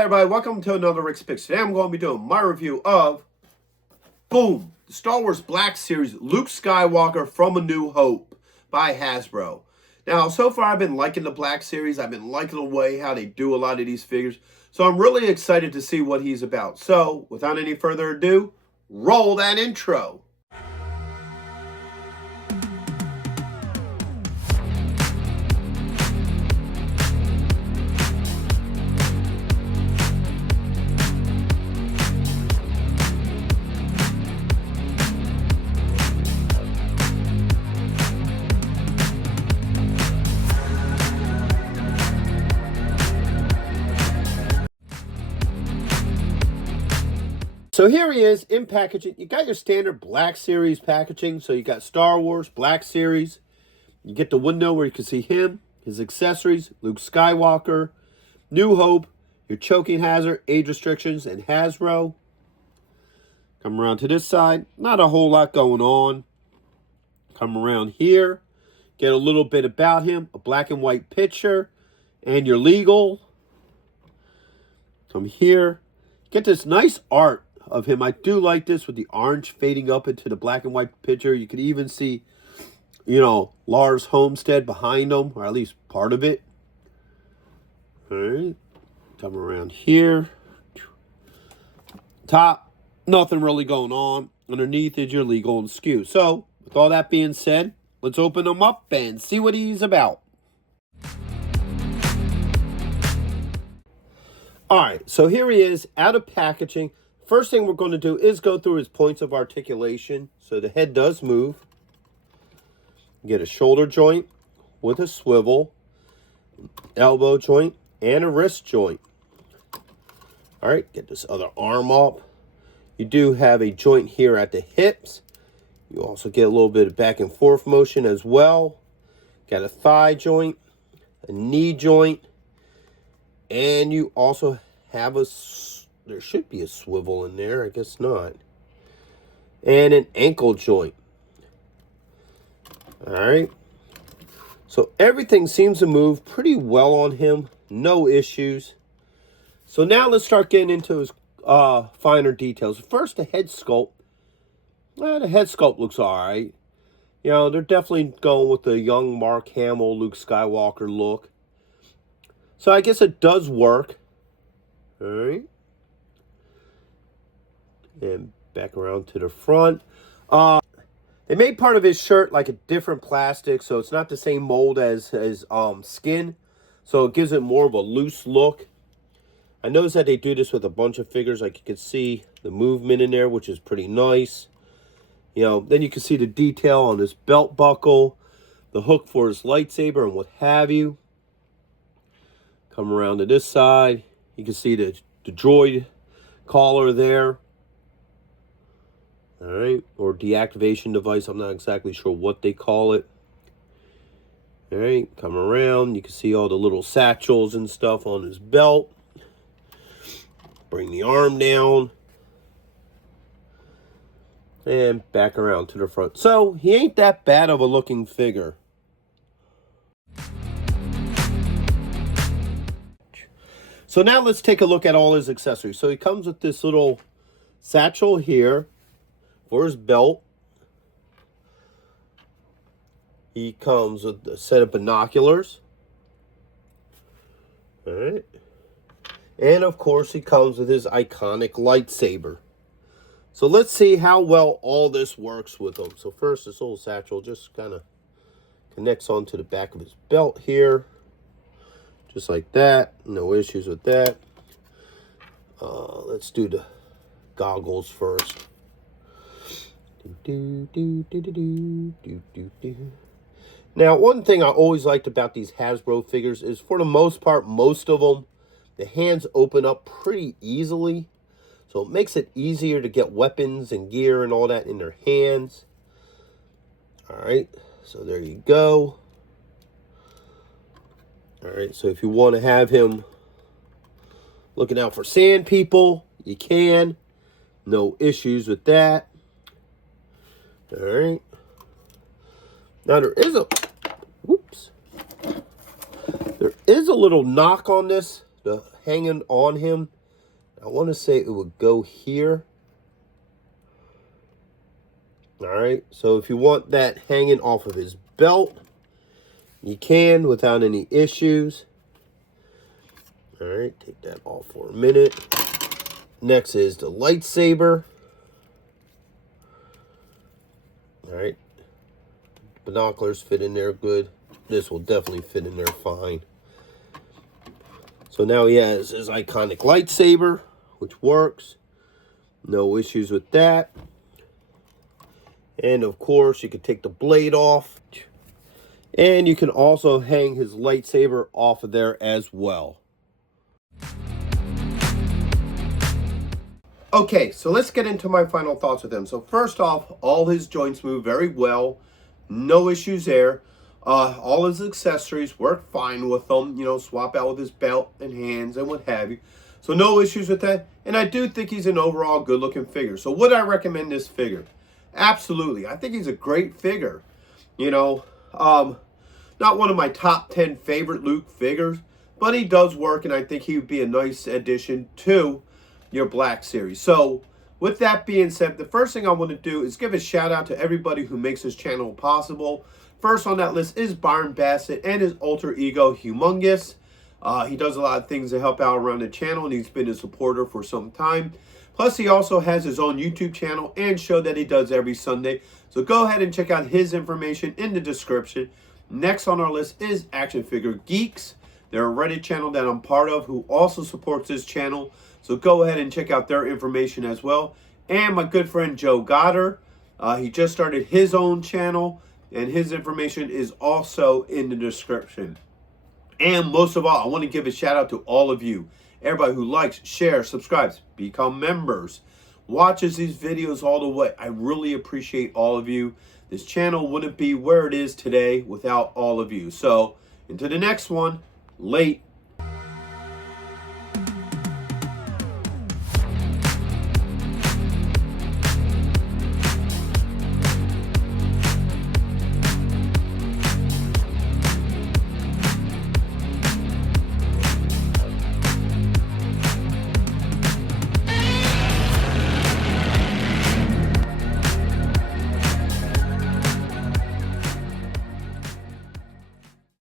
everybody, welcome to another Rick's Picks. Today I'm going to be doing my review of, boom, the Star Wars Black Series Luke Skywalker from A New Hope by Hasbro. Now, so far I've been liking the Black Series. I've been liking the way how they do a lot of these figures. So I'm really excited to see what he's about. So, without any further ado, roll that intro. So here he is in packaging. You got your standard Black Series packaging. So you got Star Wars, Black Series. You get the window where you can see him, his accessories, Luke Skywalker, New Hope, your choking hazard, age restrictions, and Hasbro. Come around to this side. Not a whole lot going on. Come around here. Get a little bit about him. A black and white picture. And your legal. Come here. Get this nice art of him. I do like this with the orange fading up into the black and white picture. You can even see, you know, Lars Homestead behind him, or at least part of it. All right. Come around here. Top, nothing really going on. Underneath is your legal and skew. So, with all that being said, let's open him up and see what he's about. All right, so here he is out of packaging. First thing we're going to do is go through his points of articulation. So the head does move. You get a shoulder joint with a swivel, elbow joint, and a wrist joint. All right, get this other arm up. You do have a joint here at the hips. You also get a little bit of back and forth motion as well. Got a thigh joint, a knee joint, and you also have there should be a swivel in there. I guess not. And an ankle joint. All right. So everything seems to move pretty well on him. No issues. So now let's start getting into his finer details. First, the head sculpt. Well, the head sculpt looks all right. You know, they're definitely going with the young Mark Hamill, Luke Skywalker look. So I guess it does work. All right. And back around to the front. They made part of his shirt like a different plastic, so it's not the same mold as his skin. So it gives it more of a loose look. I noticed that they do this with a bunch of figures. Like you can see the movement in there, which is pretty nice. You know, then you can see the detail on his belt buckle, the hook for his lightsaber, and what have you. Come around to this side. You can see the droid collar there. All right, or deactivation device. I'm not exactly sure what they call it. All right, come around. You can see all the little satchels and stuff on his belt. Bring the arm down. And back around to the front. So, he ain't that bad of a looking figure. So now let's take a look at all his accessories. So he comes with this little satchel here for his belt. He comes with a set of binoculars. All right. And of course he comes with his iconic lightsaber. So let's see how well all this works with him. So first, this little satchel just kind of connects onto the back of his belt here. Just like that. No issues with that. Let's do the goggles first. Now, one thing I always liked about these Hasbro figures is, for the most part, most of them, the hands open up pretty easily. So it makes it easier to get weapons and gear and all that in their hands. All right, so there you go. All right, so if you want to have him looking out for sand people, you can. No issues with that. All right. Now there is a little knock on this. The hanging on him. I want to say it would go here. All right, so if you want that hanging off of his belt, you can without any issues. All right, take that off for a minute. Next is the lightsaber. All right, binoculars fit in there good. This will definitely fit in there fine. So now he has his iconic lightsaber, which works. No issues with that. And of course, you can take the blade off. And you can also hang his lightsaber off of there as well. Okay, so let's get into my final thoughts with him. So first off, all his joints move very well. No issues there. All his accessories work fine with them. You know, swap out with his belt and hands and what have you. So no issues with that. And I do think he's an overall good looking figure. So would I recommend this figure? Absolutely. I think he's a great figure. You know, not one of my top 10 favorite Luke figures, but he does work, and I think he would be a nice addition to your Black Series. So with that being said, the first thing I want to do is give a shout out to everybody who makes this channel possible. First on that list is Byron Bassett and his alter ego, Humongous. He does a lot of things to help out around the channel, and he's been a supporter for some time. Plus, he also has his own YouTube channel and show that he does every Sunday. So go ahead and check out his information in the description. Next on our list is Action Figure Geeks. They're a Reddit channel that I'm part of who also supports this channel. So go ahead and check out their information as well. And my good friend Joe Goddard. He just started his own channel, and his information is also in the description. And most of all, I want to give a shout out to all of you. Everybody who likes, shares, subscribes, become members, watches these videos all the way. I really appreciate all of you. This channel wouldn't be where it is today without all of you. So, into the next one. Late.